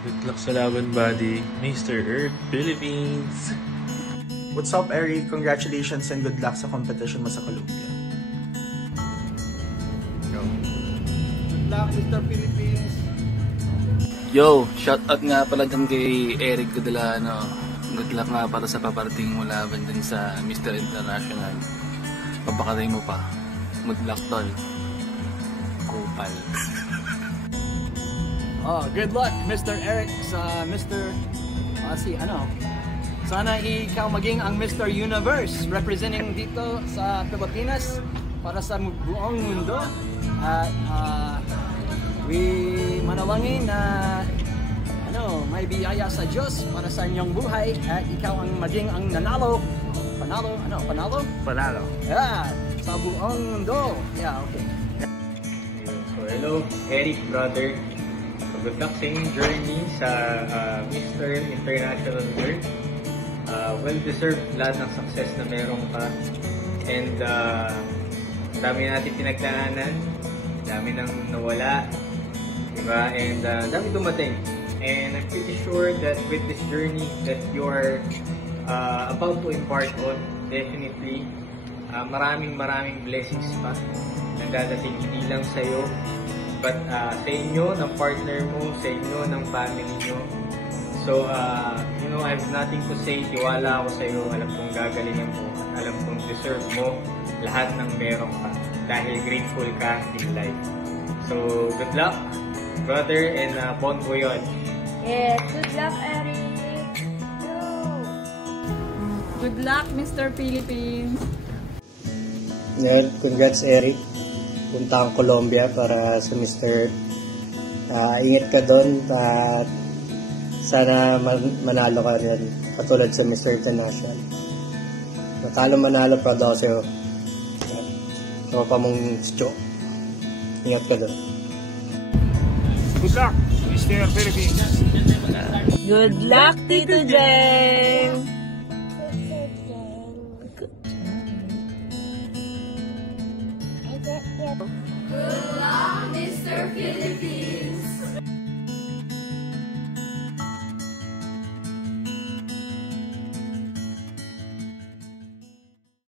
Good luck sa laban, buddy. Mr. Earth, Philippines! What's up, Eric? Congratulations and good luck sa competition mo sa Colombia. Good luck, Mr. Philippines! Yo, shoutout nga pala dyan kay Eric Godolano. Good luck nga para sa paparating mo laban dyan sa Mr. International. Papakatay mo pa. Good luck, tol. Kupal. Good luck, Mr. Eric, sa Mr. Sana ikaw maging ang Mr. Universe representing dito sa Pilipinas para sa buong mundo. At we manalangin na may biyaya sa Diyos para sa inyong buhay at ikaw ang maging ang nanalo. Panalo? Yeah, sa buong mundo. Yeah, okay. So hello, Eric, brother. So good luck sa inyong journey sa Mr. International World. Well-deserved lahat ng success na meron ka. And dami natin pinagdaanan, dami nang nawala, diba? And dami dumating. And I'm pretty sure that with this journey that you're about to embark on, definitely maraming blessings pa na dadating hindi lang sa'yo, but sa inyo, ng partner mo, sa inyo, ng family nyo. So, I have nothing to say. Tiwala ako sa'yo. Alam kong gagalingan mo. Alam kong deserve mo lahat ng meron ka dahil grateful ka in life. So, good luck, brother, and bon voyage. Yes, good luck, Eric. Good luck, Mr. Philippines. Well, congrats, Eric. Punta ang Colombia para sa Mr. Ingat ka doon at sana manalo ka rin katulad sa Mr. International. Manalo, proud ako sa'yo. Tropa mong Sto. Ingat ka doon. Good luck, Mr. Philippines. Good luck, Tito Jen!